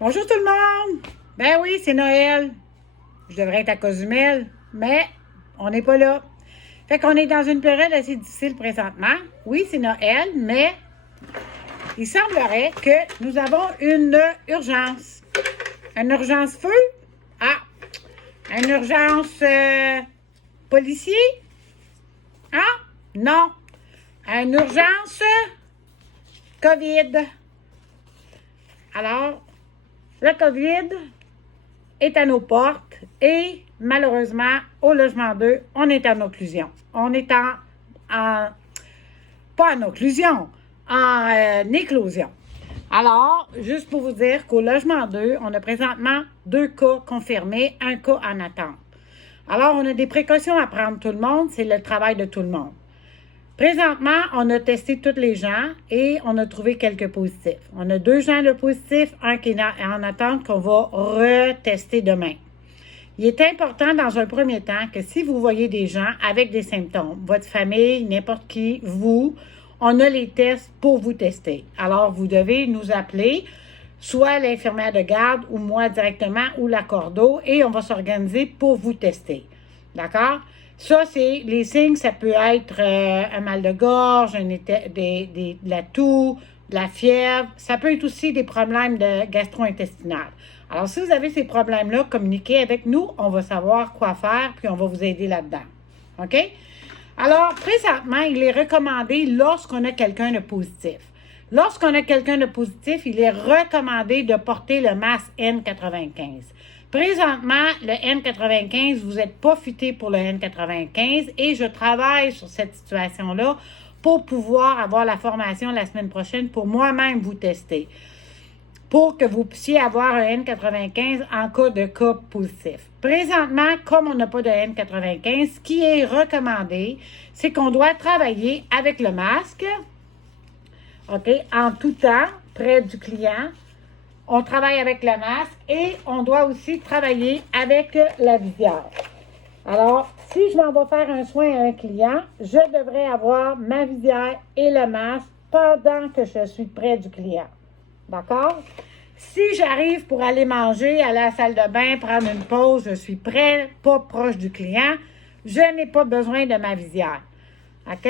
Bonjour tout le monde! Ben oui, c'est Noël. Je devrais être à Cozumel, mais on n'est pas là. Fait qu'on est dans une période assez difficile présentement. Oui, c'est Noël, mais il semblerait que nous avons une urgence. Une urgence feu? Ah! Une urgence policier? Ah! Non! Une urgence COVID. Alors, le COVID est à nos portes et malheureusement, au logement 2, on est en occlusion. On est pas en occlusion, en éclosion. Alors, juste pour vous dire qu'au logement 2, on a présentement 2 cas confirmés, 1 cas en attente. Alors, on a des précautions à prendre tout le monde, c'est le travail de tout le monde. Présentement, on a testé tous les gens et on a trouvé quelques positifs. On a 2 gens de positifs, un qui est en attente qu'on va retester demain. Il est important dans un premier temps que si vous voyez des gens avec des symptômes, votre famille, n'importe qui, vous, on a les tests pour vous tester. Alors, vous devez nous appeler, soit l'infirmière de garde ou moi directement ou la cordeau et on va s'organiser pour vous tester. D'accord? Ça, c'est les signes, ça peut être un mal de gorge, de la toux, de la fièvre. Ça peut être aussi des problèmes de gastro-intestinal. Alors, si vous avez ces problèmes-là, communiquez avec nous, on va savoir quoi faire, puis on va vous aider là-dedans. OK? Alors, présentement, il est recommandé lorsqu'on a quelqu'un de positif. Lorsqu'on a quelqu'un de positif, il est recommandé de porter le masque N95. Présentement, le N95, vous n'êtes pas futé pour le N95 et je travaille sur cette situation-là pour pouvoir avoir la formation la semaine prochaine pour moi-même vous tester, pour que vous puissiez avoir un N95 en cas de cas positif. Présentement, comme on n'a pas de N95, ce qui est recommandé, c'est qu'on doit travailler avec le masque, OK, en tout temps, près du client. On travaille avec le masque et on doit aussi travailler avec la visière. Alors, si je m'en vais faire un soin à un client, je devrais avoir ma visière et le masque pendant que je suis près du client. D'accord? Si j'arrive pour aller manger, aller à la salle de bain, prendre une pause, je suis près, pas proche du client, je n'ai pas besoin de ma visière. OK?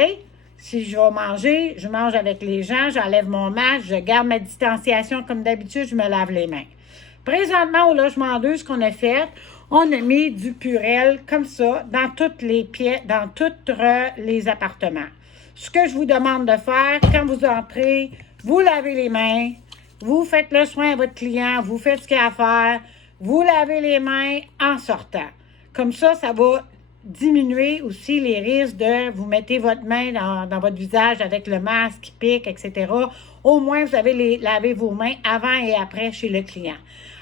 Si je vais manger, je mange avec les gens, j'enlève mon masque, je garde ma distanciation comme d'habitude, je me lave les mains. Présentement, au logement 2, ce qu'on a fait, on a mis du Purel comme ça dans toutes les pièces, dans tous les appartements. Ce que je vous demande de faire, quand vous entrez, vous lavez les mains, vous faites le soin à votre client, vous faites ce qu'il y a à faire, vous lavez les mains en sortant. Comme ça, ça va diminuer aussi les risques de vous mettez votre main dans votre visage avec le masque qui pique, etc. Au moins, vous avez lavé vos mains avant et après chez le client.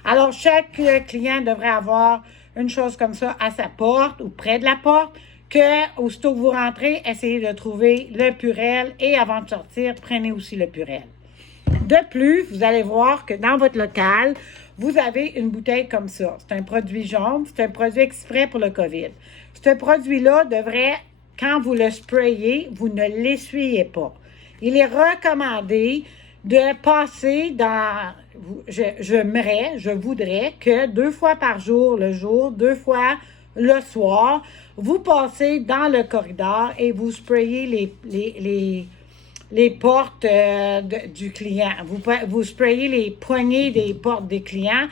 Alors, chaque client devrait avoir une chose comme ça à sa porte ou près de la porte, que aussitôt que vous rentrez, essayez de trouver le Purel et avant de sortir, prenez aussi le Purel. De plus, vous allez voir que dans votre local, vous avez une bouteille comme ça. C'est un produit jaune, c'est un produit exprès pour le COVID. Ce produit-là devrait, quand vous le sprayez, vous ne l'essuyez pas. Il est recommandé de passer dans, je voudrais que 2 fois par jour, le jour, 2 fois le soir, vous passez dans le corridor et vous sprayez les portes du client. Vous sprayez les poignées des portes des clients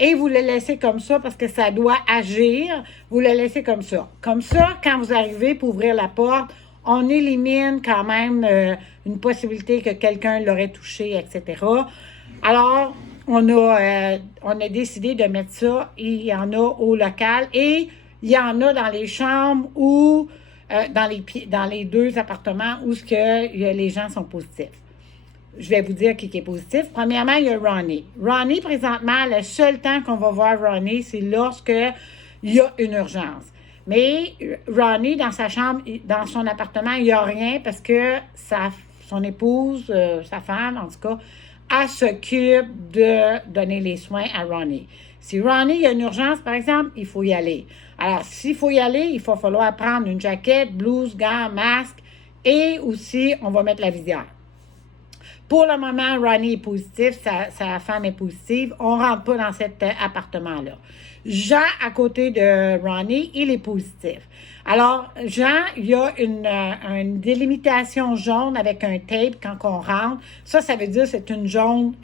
et vous le laissez comme ça parce que ça doit agir. Vous le laissez comme ça. Comme ça, quand vous arrivez pour ouvrir la porte, on élimine quand même une possibilité que quelqu'un l'aurait touché, etc. Alors, on a décidé de mettre ça. Il y en a au local et il y en a dans les chambres ou dans les 2 appartements où les gens sont positifs. Je vais vous dire qui est positif. Premièrement, il y a Ronnie. Ronnie, présentement, le seul temps qu'on va voir Ronnie, c'est lorsque il y a une urgence. Mais Ronnie, dans sa chambre, dans son appartement, il n'y a rien parce que son épouse, sa femme, en tout cas, elle s'occupe de donner les soins à Ronnie. Si Ronnie, il y a une urgence, par exemple, il faut y aller. Alors, s'il faut y aller, il va falloir prendre une jaquette, blouse, gants, masque et aussi, on va mettre la visière. Pour le moment, Ronnie est positif, sa femme est positive. On ne rentre pas dans cet appartement-là. Jean, à côté de Ronnie, il est positif. Alors, Jean, il y a une délimitation jaune avec un tape quand on rentre. Ça veut dire que c'est une zone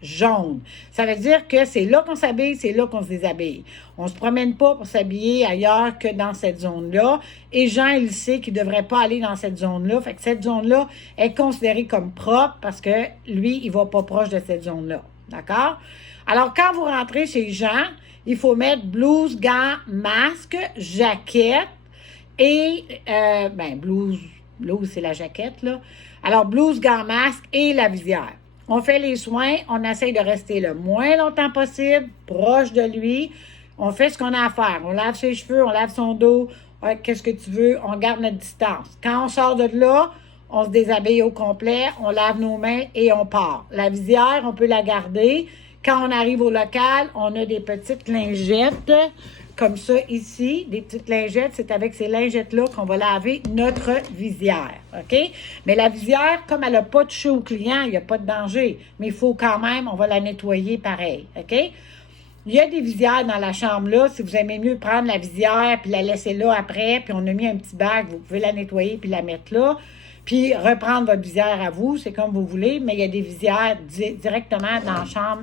jaune. Ça veut dire que c'est là qu'on s'habille, c'est là qu'on se déshabille. On ne se promène pas pour s'habiller ailleurs que dans cette zone-là. Et Jean, il sait qu'il ne devrait pas aller dans cette zone-là. Fait que cette zone-là est considérée comme propre parce que lui, il ne va pas proche de cette zone-là. D'accord? Alors, quand vous rentrez chez Jean, il faut mettre blouse, gants, masque, jaquette et, blouse, c'est la jaquette, là. Alors, blouse, gants, masque et la visière. On fait les soins, on essaye de rester le moins longtemps possible, proche de lui. On fait ce qu'on a à faire. On lave ses cheveux, on lave son dos. Ouais, qu'est-ce que tu veux? On garde notre distance. Quand on sort de là, on se déshabille au complet, on lave nos mains et on part. La visière, on peut la garder. Quand on arrive au local, on a des petites lingettes comme ça ici, des petites lingettes. C'est avec ces lingettes-là qu'on va laver notre visière, OK? Mais la visière, comme elle n'a pas touché au client, il n'y a pas de danger. Mais il faut quand même, on va la nettoyer pareil, OK? Il y a des visières dans la chambre-là. Si vous aimez mieux prendre la visière puis la laisser là après, puis on a mis un petit bac, vous pouvez la nettoyer puis la mettre là. Puis reprendre votre visière à vous, c'est comme vous voulez, mais il y a des visières directement dans la chambre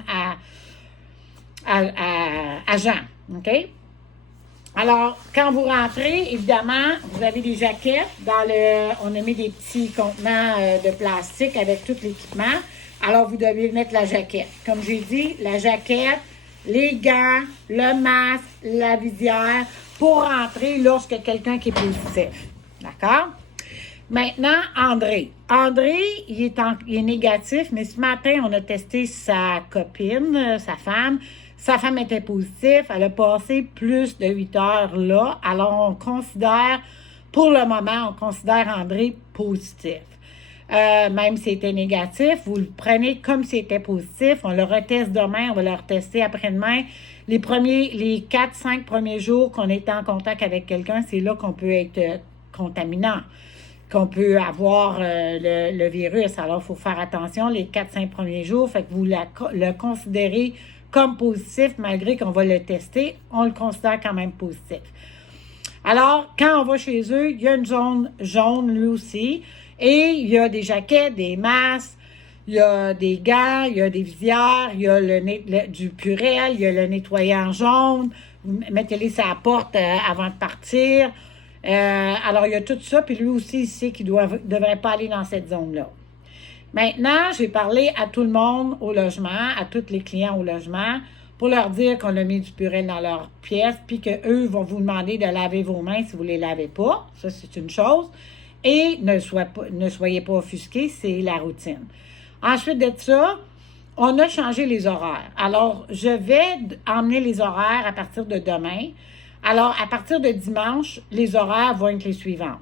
à Jean, OK? Alors, quand vous rentrez, évidemment, vous avez des jaquettes. On a mis des petits contenants de plastique avec tout l'équipement. Alors, vous devez mettre la jaquette. Comme j'ai dit, la jaquette, les gants, le masque, la visière pour rentrer lorsque quelqu'un qui est positif. D'accord? Maintenant, André. André, il est négatif, mais ce matin, on a testé sa copine, sa femme. Sa femme était positive. Elle a passé plus de 8 heures là. Alors, on considère, pour le moment, on considère André positif. Même s'il était négatif, vous le prenez comme s'il était positif. On le reteste demain, on va le retester après-demain. Les 4-5 premiers jours qu'on est en contact avec quelqu'un, c'est là qu'on peut être contaminant, qu'on peut avoir le virus. Alors, il faut faire attention les 4-5 premiers jours. Fait que vous le considérez comme positif, malgré qu'on va le tester, on le considère quand même positif. Alors, quand on va chez eux, il y a une zone jaune, lui aussi, et il y a des jaquettes, des masques, il y a des gants, il y a des visières, il y a du Purell, il y a le nettoyant jaune, mettez-les sur la porte avant de partir. Alors, il y a tout ça, puis lui aussi, il sait qu'il ne devrait pas aller dans cette zone-là. Maintenant, j'ai parlé à tout le monde au logement, à tous les clients au logement, pour leur dire qu'on a mis du Purell dans leur pièce, puis qu'eux vont vous demander de laver vos mains si vous ne les lavez pas. Ça, c'est une chose. Et ne soyez pas offusqués, c'est la routine. Ensuite de ça, on a changé les horaires. Alors, je vais emmener les horaires à partir de demain. Alors, à partir de dimanche, les horaires vont être les suivants.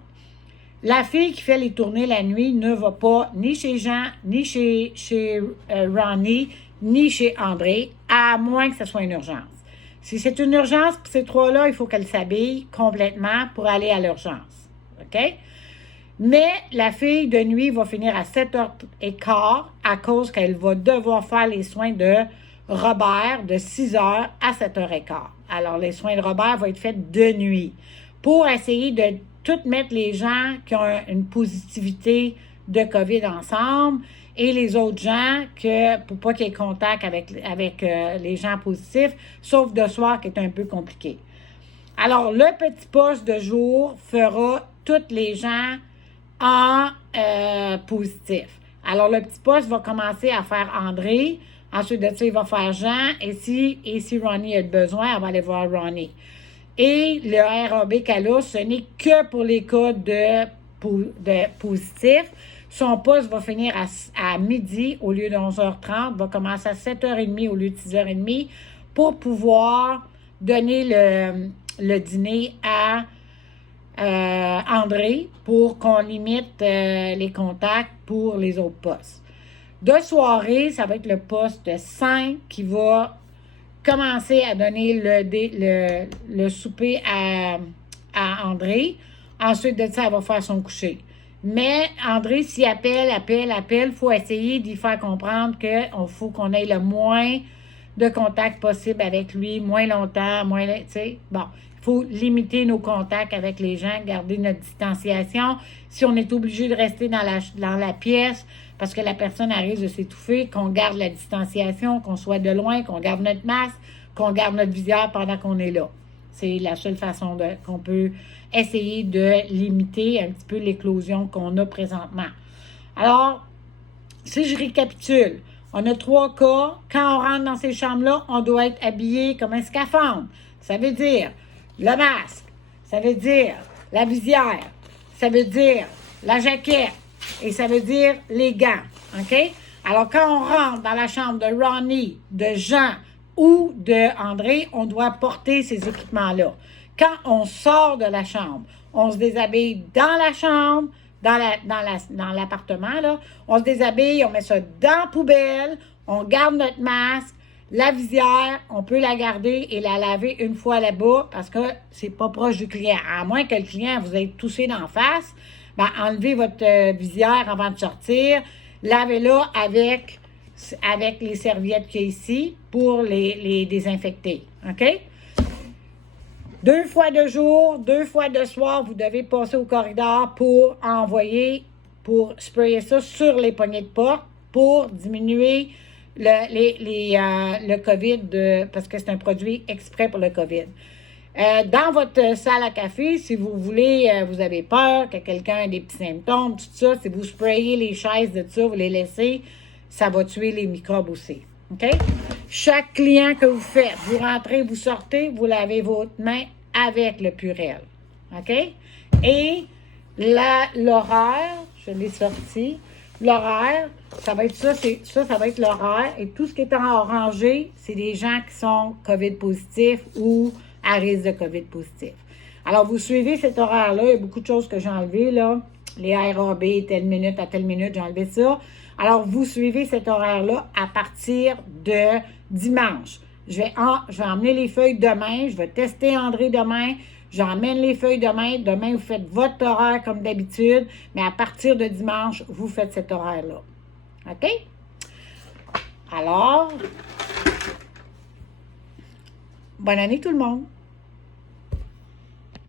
La fille qui fait les tournées la nuit ne va pas ni chez Jean, ni chez Ronnie, ni chez André, à moins que ce soit une urgence. Si c'est une urgence pour ces trois-là, il faut qu'elle s'habille complètement pour aller à l'urgence. OK? Mais la fille de nuit va finir à 7h15 à cause qu'elle va devoir faire les soins de Robert de 6h à 7h15. Alors, les soins de Robert vont être faits de nuit pour essayer de tout mettre les gens qui ont une positivité de COVID ensemble et les autres gens pour pas qu'il y ait contact avec les gens positifs, sauf de soir qui est un peu compliqué. Alors, le petit poste de jour fera tous les gens en positif. Alors, le petit poste va commencer à faire André. Ensuite de ça, il va faire Jean. Et si Ronnie a besoin, elle va aller voir Ronnie. Et le RAB qu'elle a, ce n'est que pour les cas de positif. Son poste va finir à midi au lieu de 11h30, va commencer à 7h30 au lieu de 6h30 pour pouvoir donner le dîner à André pour qu'on limite les contacts pour les autres postes. De soirée, ça va être le poste 5 qui va commencer à donner le souper à André. Ensuite de ça, elle va faire son coucher. Mais André, s'il appelle, il faut essayer d'y faire comprendre qu'il faut qu'on ait le moins de contact possible avec lui, moins longtemps, tu sais. Bon, il faut limiter nos contacts avec les gens, garder notre distanciation. Si on est obligé de rester dans la pièce parce que la personne arrive de s'étouffer, qu'on garde la distanciation, qu'on soit de loin, qu'on garde notre masque, qu'on garde notre visière pendant qu'on est là. C'est la seule façon qu'on peut essayer de limiter un petit peu l'éclosion qu'on a présentement. Alors, si je récapitule, on a 3 cas. Quand on rentre dans ces chambres-là, on doit être habillé comme un scaphandre. Ça veut dire le masque, ça veut dire la visière, ça veut dire la jaquette et ça veut dire les gants. OK? Alors, quand on rentre dans la chambre de Ronnie, de Jean ou de André, on doit porter ces équipements-là. Quand on sort de la chambre, on se déshabille dans la chambre, dans l'appartement, là. On se déshabille, on met ça dans la poubelle, on garde notre masque, la visière, on peut la garder et la laver une fois là-bas parce que c'est pas proche du client. À moins que le client vous ait toussé d'en face, ben enlevez votre visière avant de sortir, lavez-la avec les serviettes qu'il y a ici pour les désinfecter. OK? 2 fois de jour, 2 fois de soir, vous devez passer au corridor pour sprayer ça sur les poignées de porte pour diminuer le COVID, parce que c'est un produit exprès pour le COVID. Dans votre salle à café, si vous voulez, vous avez peur que quelqu'un ait des petits symptômes, tout ça, si vous sprayez les chaises de ça, vous les laissez, ça va tuer les microbes aussi. OK? Chaque client que vous faites, vous rentrez, vous sortez, vous lavez votre main avec le Purell. OK? Et l'horaire, je l'ai sorti, l'horaire, ça va être ça va être l'horaire. Et tout ce qui est en orangé, c'est des gens qui sont COVID positifs ou à risque de COVID positif. Alors, vous suivez cet horaire-là. Il y a beaucoup de choses que j'ai enlevées, là. Les RAB, telle minute à telle minute, j'ai enlevé ça. Alors, vous suivez cet horaire-là à partir de dimanche. Je vais emmener les feuilles demain. Je vais tester André demain. J'emmène les feuilles demain. Demain, vous faites votre horaire comme d'habitude. Mais à partir de dimanche, vous faites cet horaire-là. OK? Alors, bonne année tout le monde!